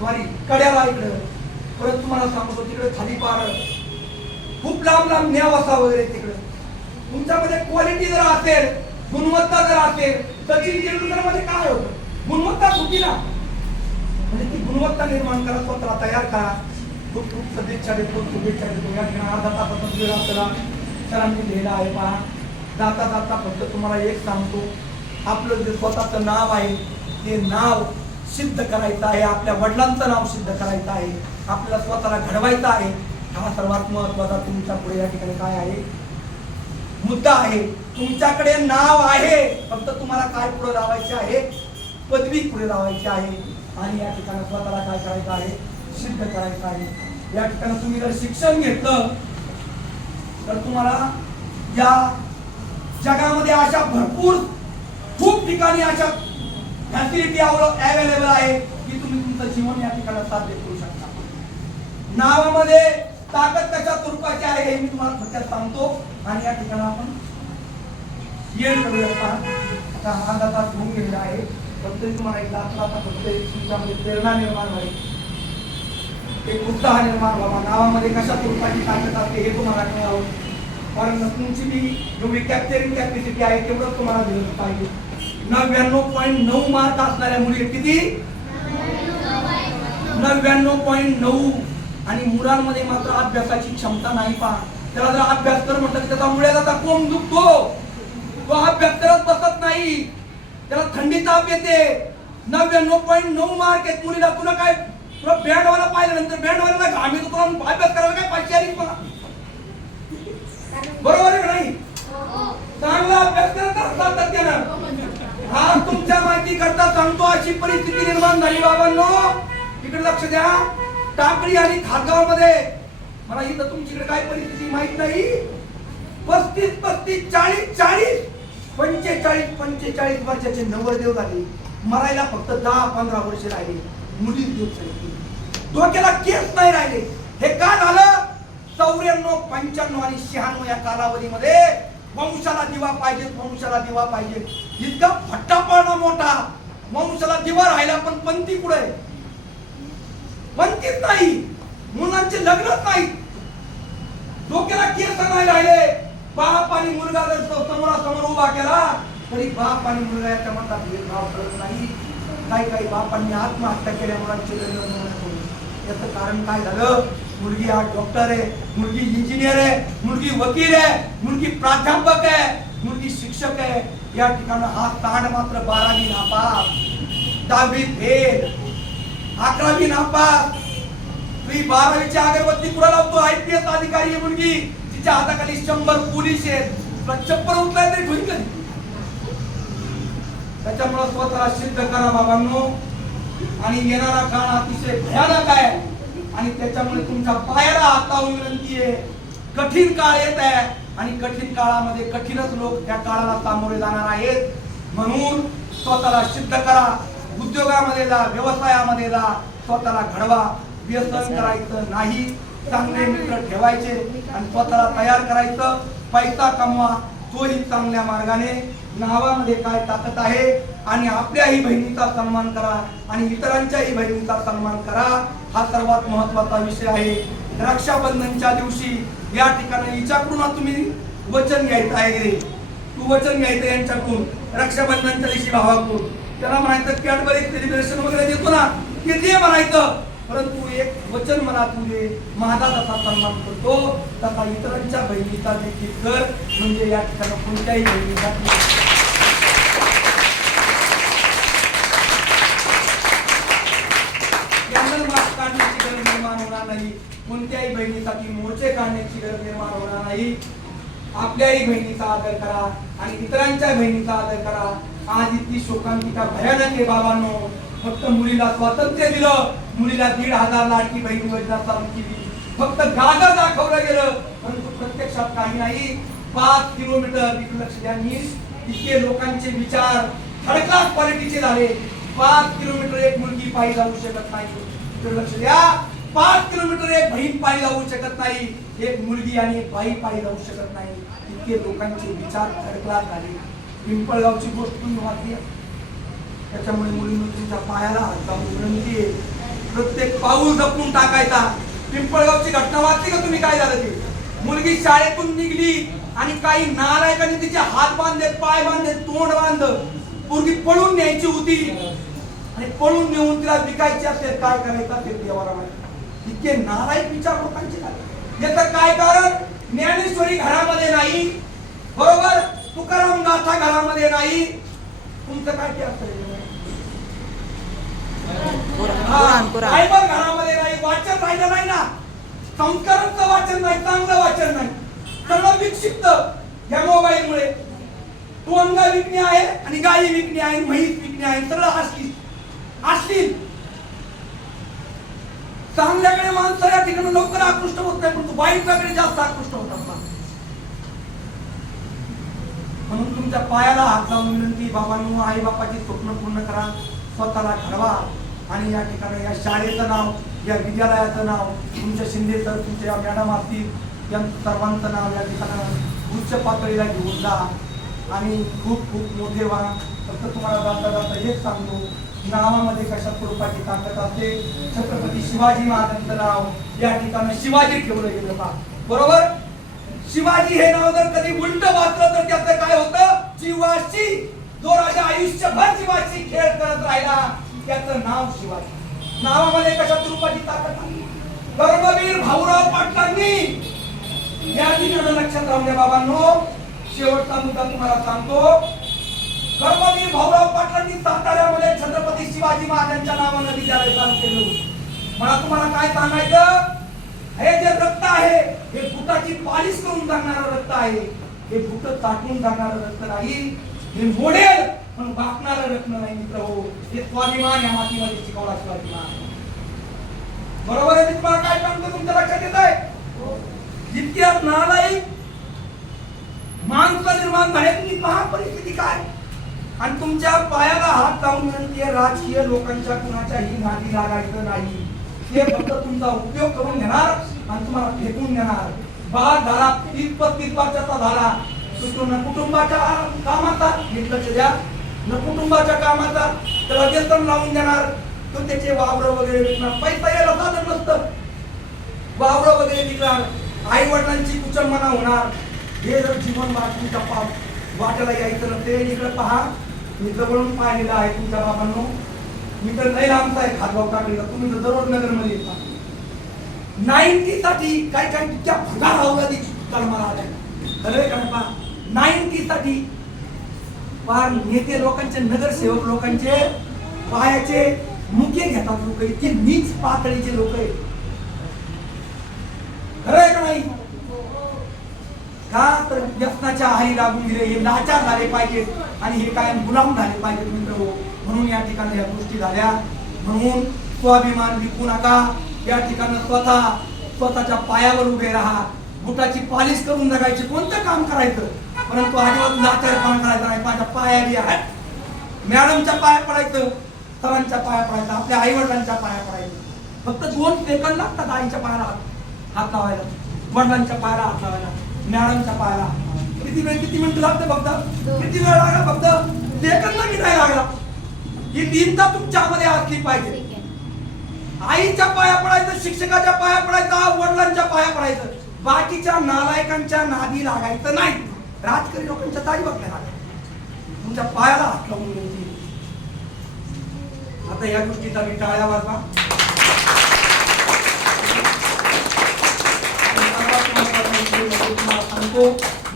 सॉरी कड्याला इकडे. परत तुम्हाला सांगतो तिकडे खाली पार खूप लांब न्यावासा वगैरे तिकडे. तुमच्यामध्ये क्वालिटी जर असेल, गुणवत्ता जर असेल, सचिन तेंडुलकर मध्ये काय होतं, गुणवत्ता होती ना, म्हणजे ती गुणवत्ता निर्माण करा, स्वतःला तयार करा. खूप शुभेच्छा देतो. या ठिकाणी अर्धा तासाचा वेळ आपल्याला सरांनी लिहिला आहे. पहा, जाता जाता फक्त तुम्हाला एक सांगतो, आपलं जे स्वतःचं नाव आहे ते नाव सिद्ध करायचं आहे, आपल्या वडिलांचं नाव सिद्ध करायचं आहे, आपल्याला स्वतःला घडवायचं आहे. हा सर्वात महत्वाचा तुमच्या पुढे या ठिकाणी काय आहे, मुद्दा आहे. तुमच्याकडे नाव आहे, फक्त तुम्हाला काय पुढे लावायचे आहे, पदवी पुढे लावायची आहे, आणि या ठिकाणी स्वतःला काय करायचं आहे, सिद्ध करायचं आहे. या ठिकाणी तुम्ही जर शिक्षण घेतलं तर तुम्हाला या जगामध्ये अशा भरपूर खूप ठिकाणी अशा फॅसिलिटी अवेलेबल आहे की तुम्ही तुमचं जीवन या ठिकाणी साध्य करू शकता. नावामध्ये ताकद कशा स्वरूपाची आहे हे मी तुम्हाला थोडक्यात सांगतो, आणि या ठिकाणी आपण येईल करूया. आता अर्धा तास होऊन गेलेला आहे, पण तरी तुम्हाला एक आता फक्त एक तुमच्यामध्ये प्रेरणा निर्माण व्हावी, एक उत्साह निर्माण व्हावा. नावामध्ये कशा स्वरूपाची ताकद असते हे तुम्हाला कळावं. कारण तुमची मी जेवढी कॅप्चरिंग कॅपॅसिटी आहे तेवढं तुम्हाला दिलं पाहिजे. 99.9 मार्क असणाऱ्या मुली किती? 99.9. आणि मुलांमध्ये मात्र अभ्यासाची क्षमता नाही. पहा, त्याला जर अभ्यास कर म्हटलं की त्याचा मुळ्याचा कोंब दुखतो, तो अभ्यास करत बसत नाही, त्याला थंडी ताप येते. 99.9 मार्क आहेत मुलीला. तुला काय, तुला बँडवाला पाहिल्यानंतर बँडवाल्याला घाम येतो, तुला अभ्यास करायला काय पाहिजे? बरोबर आहे का नाही? चांगला अभ्यास करत असतात त्यानं. हा तुमच्या माहिती करता सांगतो, अशी परिस्थिती निर्माण झाली बाबांनो. इकडे लक्ष द्या. टाकळी आणि खारगाव मध्ये, मला इथं तुमच्याकडे काय परिस्थिती माहित नाही, 35, 40, 45 वर्षाचे नवरदेव झाले. मरायला फक्त 10-15 वर्ष राहिले. मुली डोक्याला केस नाही राहिले. हे का झालं? 94, 95 आणि 96 या कालावधीमध्ये वंशाला दिवा पाहिजे, वंशाला दिवा पाहिजे. इतका फट्टापणा मोठा. वंशाला दिवा राहिला पण पंथी पुढे, पंथीच नाही, मुलांचे लग्नच नाही, डोक्याला केस नाही राहिले. बाप आणि मुलगा जर समोरासमोर उभा केला तरी बाप आणि मुलगा याच्या मनात भेदभाव करत नाही. काही बापांनी आत्महत्या केल्या मुलांचे लग्न. याचं कारण काय झालं? मुलगी आज डॉक्टर आहे, मुलगी इंजिनियर आहे, मुलगी वकील आहे, मुलगी प्राध्यापक आहे, मुलगी शिक्षक आहे. या ठिकाणी हा तांड मात्र 12वी नापास, 10वी फेल, 11वी नापास. तुम्ही 12वीची अगरबत्ती पुढे लावतो. IPS अधिकारी आहे मुलगी, तिच्या हाताखाली 100 पोलीस आहेत. तुला चप्पल उचलाय तरी ठोईन कधी. त्याच्यामुळे स्वतःला सिद्ध करा बाबांनो. आणि येणारा काळ अतिशय भयानक आहे आणि त्याच्यामुळे तुमच्या पायाला हात लावून विनंती आहे. कठीण काळ येत आहे आणि कठीण काळामध्ये कठीणच लोक त्या काळाला सामोरे जाणार आहेत. म्हणून स्वतःला सिद्ध करा. उद्योगामध्ये जा, व्यवसायामध्ये जा, स्वतःला घडवा. व्यसन करायचं नाही, चांगले मित्र ठेवायचे आणि स्वतःला तयार करायचं. पैसा कमवा, तोही चांगल्या मार्गाने. नावामध्ये काय ताकद आहे. आणि आपल्याही बहिणीचा सन्मान करा आणि इतरांच्याही बहिणीचा सन्मान करा. हा सर्वात महत्वाचा विषय आहे. रक्षाबंधनच्या दिवशी या ठिकाणी हिच्याकडून तुम्ही वचन घ्यायचं आहे. तू वचन घ्यायचं यांच्याकडून. रक्षाबंधनच्या दिवशी भावाकडून त्याला म्हणायचं कॅडबरी सेलिब्रेशन वगैरे देतो ना, ते दे म्हणायचं. परंतु एक वचन म्हणा, तुझे माझा जसा सन्मान करतो तसा इतरांच्या बहिणीचा देखील कर. म्हणजे या ठिकाणी कोणत्याही बहिणीचा काढण्याची गरज निर्माण होणार नाही. कोणत्याही बहिणीसाठी मोर्चे काढण्याची गरज निर्माण होणार नाही. आपल्याही बहिणीचा आदर करा आणि इतरांच्या बहिणीचा आदर करा. आज इतकी शोकांतिका भयानक आहे बाबांनो. फक्त मुलीला स्वातंत्र्य दिलं, मुलीला 1,500 लाडकी बहीण योजना चालू केली, फक्त गाजर दाखवलं गेलं, परंतु प्रत्यक्षात काही नाही. 5 किलोमीटर लक्ष द्या, इतके लोकांचे विचार थर्ड क्लास क्वालिटीचे झाले. 5 किलोमीटर एक मुलगी पायी जाऊ शकत नाही. लक्ष द्या, 5 किलोमीटर एक बहीण पायी जाऊ शकत नाही, एक मुलगी आणि एक बाई पायी जाऊ शकत नाही. इतके लोकांचे विचार थर्ड क्लास झाले. पिंपळगावची गोष्ट तुम्ही वाचली. त्याच्यामुळे मुलींनी तुमच्या पायाला हात लावून विनंती आहे, प्रत्येक पाऊल जपून टाकायचा. पिंपळगावची घटना वाचली का तुम्ही? काय झालं ते? मुलगी शाळेतून निघली आणि काही नालायकांनी तिचे हात बांधले, पाय बांधले, तोंड बांधलं. मुलगी पळून न्यायची होती आणि पळून नेऊन तिला विकायची असेल, काय करायचं असेल देवाला माहिती. इतके नालायक विचार लोकांचे झाले. याचं काय कारण? ज्ञानेश्वरी घरामध्ये नाही, बरोबर, तुकाराम गाथा घरामध्ये नाही. तुमचं काय ते असेल? बायबल घरामध्ये नाही, वाचन राहिलं नाही ना, संस्कारांचं वाचन नाही, चांगलं वाचन नाही, सगळं विक्षिप्त या मोबाईल मुळे. टोनगा विकणे आहे आणि गाई विकणे आहे, म्हैस विकणे आहे, सगळं अश्लील. चांगल्याकडे माणसं या ठिकाणी लवकर आकृष्ट होत नाही, परंतु वाईटाकडे जास्त आकृष्ट होतात. म्हणून तुमच्या पायाला हात लावून विनंती, बाबांनो, आई बापाची स्वप्न पूर्ण करा, स्वतःला घडवा. आणि या ठिकाणी या शाळेचं नाव, या विद्यालयाचं नाव, तुमच्या शिंदे सर, तुमच्या मॅडम असतील, या सर्वांचं नाव या ठिकाणी उच्च पातळीला घेऊन जा. आणि खूप खूप मोठे व्हा. फक्त तुम्हाला जाता जाता हेच सांगतो, नावामध्ये कशा स्वरूपाची ताकद असते. छत्रपती शिवाजी महाराजांचं नाव या ठिकाणी शिवाजी ठेवलं गेलं पहा. बरोबर. शिवाजी हे नाव जर कधी उलट वाचलं तर त्याचं काय होतं, जीवाशी. जो राजा आयुष्यभर जीवाशी खेळ करत राहिला त्याचं नाव शिवाजी. नावामध्ये कशा स्वरूपाची ताकद आहे. कर्मवीर भाऊराव पाटलांनी या ठिकाणी लक्षात राहून द्या बाबांनो. शेवटचा मुद्दा तुम्हाला सांगतो. कर्मवीर भाऊराव पाटलांनी साताऱ्यामध्ये छत्रपती शिवाजी महाराजांच्या नावानं विद्यालय चालू केलं. मला तुम्हाला काय सांगायचं, हे जे रक्त आहे हे बुटाची पॉलिश करून जाणारं रक्त आहे. हे बुट चाटून जाणारं रक्त नाही. हे मोडेल पण बाकणारं रक्त नाही मित्र हो. हे स्वाभिमान या मातीमध्ये शिकवला शिवाजी महाराज. बरोबर आहे. मी तुम्हाला काय सांगतो तुमच्या लक्षात येत आहे. इतक्या नालायक माणसं निर्माण झाले. तुम्ही पहा परिस्थिती काय. आणि तुमच्या पायाला हात लावून विनंती आहे, राजकीय लोकांच्या कुणाच्याही नादी लागायचं नाही. ते फक्त तुमचा उपयोग करून घेणार आणि तुम्हाला फेकून देणार. बाळ झाला 30-35 वर्षाचा झाला, न कुटुंबाच्या कामाचा लक्ष द्या, न कुटुंबाच्या कामाचा त्याला वेतन लावून देणार. तो त्याचे वावर वगैरे विकणार. पैसा यायला साधन नसतं. वावर वगैरे विकणार. आई वडिलांची कुचंबना होणार. हे जर जीवन तुमच्या वाट्याला यायचं नसते. इकडे पहा, मी जवळून पाहिलेलं आहे तुमच्या बाबांनो. मी तर नाही लांबचा आहे खातगाव टाकलेला. तुम्ही तर दररोज नगर मध्ये येता. 90 साठी काय काय त्या भंगार अवलादी कलमाला आल्या. खरं का पहा, 90 साठी फार नेते लोकांचे, नगरसेवक लोकांचे पायाचे मुके घेतात लोक. इतके नीच पातळीचे लोक आहेत. खरं आहे का नाही. का तर व्यसनाच्या आहारी लागून गेले. हे लाचार झाले पाहिजेत आणि हे कायम गुलाम झाले पाहिजेत मित्र हो. म्हणून या ठिकाणी या गोष्टी झाल्या. म्हणून स्वाभिमान विकू नका. या ठिकाणी स्वतःच्या पायावर उभे राहा. बुटाची पॉलिश करून जगायची. कोणतं काम करायचं परंतु अजिबात लाचारपणा करायचा नाही. माझ्या पाया बी आहेत. मॅडमच्या पाया पडायचं, सरांच्या पाया पडायचं, आपल्या आई वडिलांच्या पाया पडायचं. फक्त 2 सेकंद लागतात आईच्या पायाला हात लावायला, वडिलांच्या पायाला हात लावायला, मॅडमच्या पायाला. किती मिनिटं लागते फक्त. किती वेळ लागला फक्त. सेकंद मी नाही लागला. ही दीनता तुमच्यामध्ये असली पाहिजे. आईच्या पाया पडायचं, शिक्षकाच्या पाया पडायचं, वडिलांच्या पाया पडायचं. बाकीच्या नालायकांच्या नादी लागायचं नाही. राजकीय लोकांच्या दारी बघल्या लागायचं. तुमच्या पायाला हात लावून घ्यायची. आता या गोष्टीचा मी टाळ्या वाजवा. सांगतो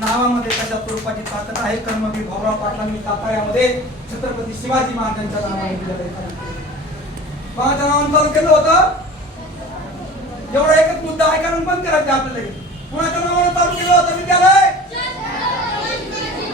नावामध्ये कशा स्वरूपाची ताकद आहे. कर्मवीर भाऊराव पाटलांनी साताऱ्यामध्ये छत्रपती शिवाजी महाराजांच्या नावाने विद्यालय चालू केलं. कोणाच्या नावाने चालू केलं होतं. एवढा एकच मुद्दा आहे कारण बंद करायचं आपल्याला. कोणाच्या नावाने चालू केलं होतं विद्यालय.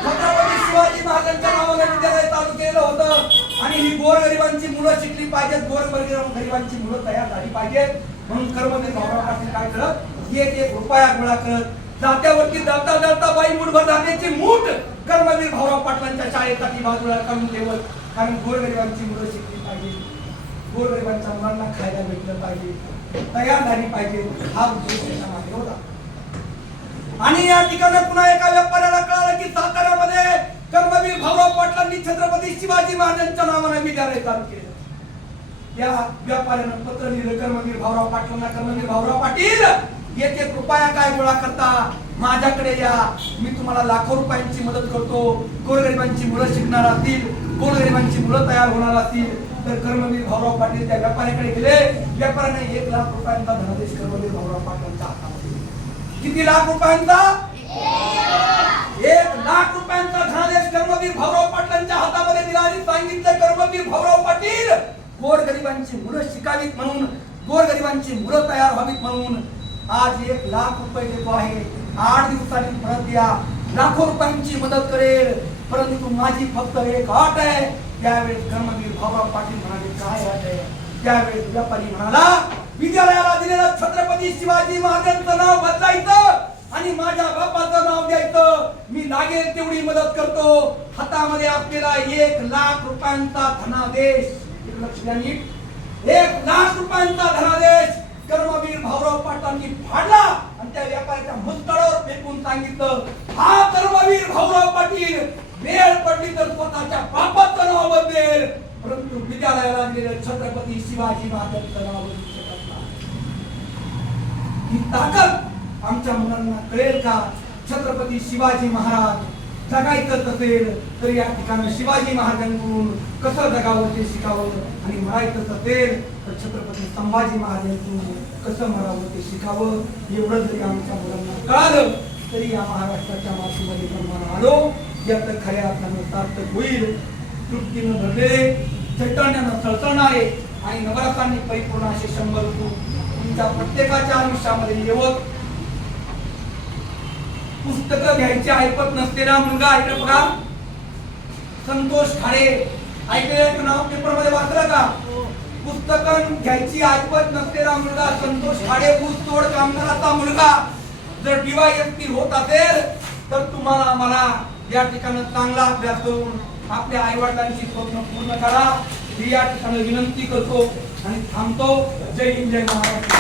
छत्रपती शिवाजी महाराजांच्या नावाने विद्यालय चालू केलं होतं. आणि ही गोरगरिबांची मुलं शिकली पाहिजेत. गोरगरिबांची मुलं तयार झाली पाहिजेत. म्हणून कर्मवीर भाऊराव पाटील काय करत, 1-1 रुपया गोळा करत जात्यावरती जाता जाता बाई मुठभर धान्याची मूठ कर्मवीर भाऊराव पाटलांच्या शाळेसाठी बाजूला काढून ठेवत. कारण गोरगरिबांची मुलं शिकली पाहिजे. गोरगरिबांच्या मुलांना खायला भेटलं पाहिजे, तयार झाली पाहिजे. हा उद्देश त्याच्यामागे होता. आणि या ठिकाणी पुन्हा एका व्यापाऱ्याला कळालं की साताऱ्यामध्ये कर्मवीर भाऊराव पाटलांनी छत्रपती शिवाजी महाराजांच्या नावाने विद्यालय चालू केलं. या व्यापाऱ्यानं पत्र लिहिलं कर्मवीर भाऊराव पाटलांना. कर्मवीर भाऊराव पाटील, 1-1 रुपया काय गोळा करता, माझ्याकडे या, मी तुम्हाला लाखो रुपयांची मदत करतो. गोरगरिबांची मुलं शिकणार असतील, गोरगरिबांची मुलं तयार होणार असतील तर कर्मवीर भाऊराव पाटील त्या व्यापाऱ्याकडे गेले. व्यापाऱ्याने 1 लाख रुपयांचा धनादेश कर्मवीर भाऊराव पाटलांच्या हातामध्ये. किती लाख रुपयांचा. 1 लाख रुपयांचा धनादेश कर्मवीर भाऊराव पाटलांच्या हातामध्ये दिला. आणि सांगितलं कर्मवीर भाऊराव पाटील, गोरगरिबांची मुलं शिकावीत म्हणून, गोरगरिबांची मुलं तयार व्हावीत म्हणून आज 1 लाख रुपये देतो आहे. 8 दिवसांनी परत द्या. लाखो रुपयांची मदत करेल. परंतु माझी फक्त एक अट आहे. त्यावेळेस कर्मवीर भाऊराव पाटील म्हणाले, काय अट आहे. त्यावेळेस व्यापारी म्हणाला, विद्यालयाला दिलेलं छत्रपती शिवाजी महाराजांचं नाव बदलायचं आणि माझ्या बापाचं नाव द्यायचं. मी लागेल तेवढी मदत करतो. हातामध्ये आपल्याला 1 लाख रुपयांचा धनादेश. 1 लाख रुपयांचा धनादेश कर्मवीर भाऊराव पाटलांनी फाडला आणि त्या व्यापाऱ्याच्या मुस्कळावर फेकून सांगितलं, हा कर्मवीर भाऊराव पाटील पडली तर स्वतःच्या बापाचं नाव बदलेल, परंतु विद्यालयाला लागलेलं छत्रपती शिवाजी महाराजांचं नाव बदलू शकत नाही. ही ताकद आमच्या मुलांना कळेल का? छत्रपती शिवाजी महाराज जगायचं असेल तर या ठिकाणी शिवाजी महाराजांकडून कसं जगावं ते शिकावं, आणि मरायचं असेल तर छत्रपती संभाजी महाराजांकडून कसं मरावं ते शिकावं. एवढं जरी आमच्या मुलांना कळालं तरी या महाराष्ट्राच्या मातीमध्ये जन्माला आलो यात खऱ्या अर्थानं सार्थक होईल. तृप्तीनं भरलेले, चैतन्यानं सळसळणारे आणि नवरसांनी परिपूर्ण असे 100 ऋतू तुमच्या प्रत्येकाच्या आयुष्यामध्ये येवत. पुस्तकं घ्यायची ऐकत नसलेला मुलगा, ऐकलं बघा, संतोष खाडे, ऐकलं नाव पेपर मध्ये वाचलं का? पुस्तकं घ्यायची ऐकत नसलेला मुलगा संतोष खाडे, ऊसतोड कामगाराचा मुलगा जर DYSP होत असेल तर तुम्हाला मला या ठिकाणी चांगला अभ्यास करून आपल्या आई वडिलांची स्वप्न पूर्ण करा ही या ठिकाणी विनंती करतो आणि थांबतो. जय हिंद, जय महाराष्ट्र.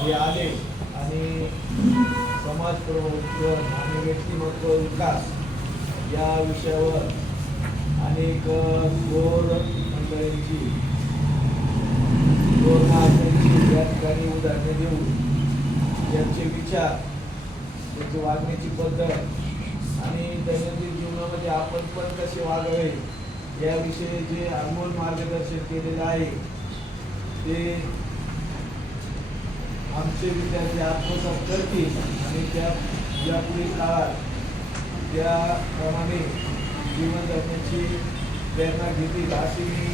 हे आले आणि समाज प्रबोधन आणि व्यक्तिमत्व विकास या विषयावर अनेक थोर मंडळींची या ठिकाणी उदाहरणे देऊन यांचे विचार, त्यांची वागण्याची पद्धत आणि दैनंदिन जीवनामध्ये आपण पण कसे वागावे याविषयी जे अनमोल मार्गदर्शन केलेलं आहे ते आमचे विद्यार्थी आत्मसात करतील आणि त्या यापुढील काळात त्याप्रमाणे जीवन जगण्याची प्रेरणा घेतील अशी मी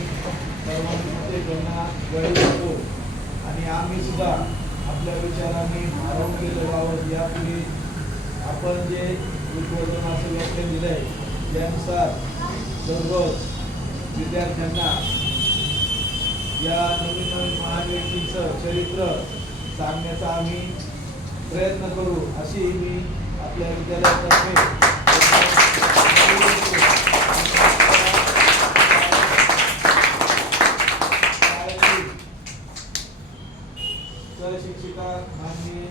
सर्वांमध्ये त्यांना कळवतो. आणि आम्ही सुद्धा आपल्या विचारांनी भारावून गेलो आहोत. यापुढे आपण जे उद्बोधन असं व्याख्यान दिलं आहे त्यानुसार दररोज विद्यार्थ्यांना या नवीन नवीन महान व्यक्तींचं चरित्र सांगण्याचा आम्ही प्रयत्न करू अशी मी आपल्या विद्यालयातर्फे शिक्षिका माननीय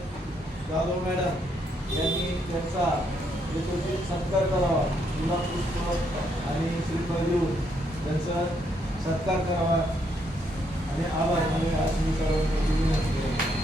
जाधव मॅडम यांनी त्यांचा यथोचित सत्कार करावा, गुलाब पुष्प आणि श्रीफळ देऊन त्यांचा सत्कार करावा आणि आभार मानावे अशी मी सर्वांची विनंती करतो.